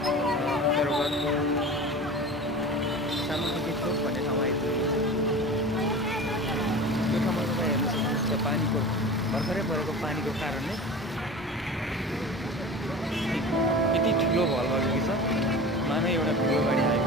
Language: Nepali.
अन्तर्गत सामुद्रिक चोक भन्ने ठाउँमा आइपुगेको छ। यो ठाउँमा तपाईँ हेर्न सक्नुहुन्छ पानीको भर्खरै परेको पानीको कारणले यति ठुलो भल बगेको छ, मानव एउटा ठुलो गाडी आएको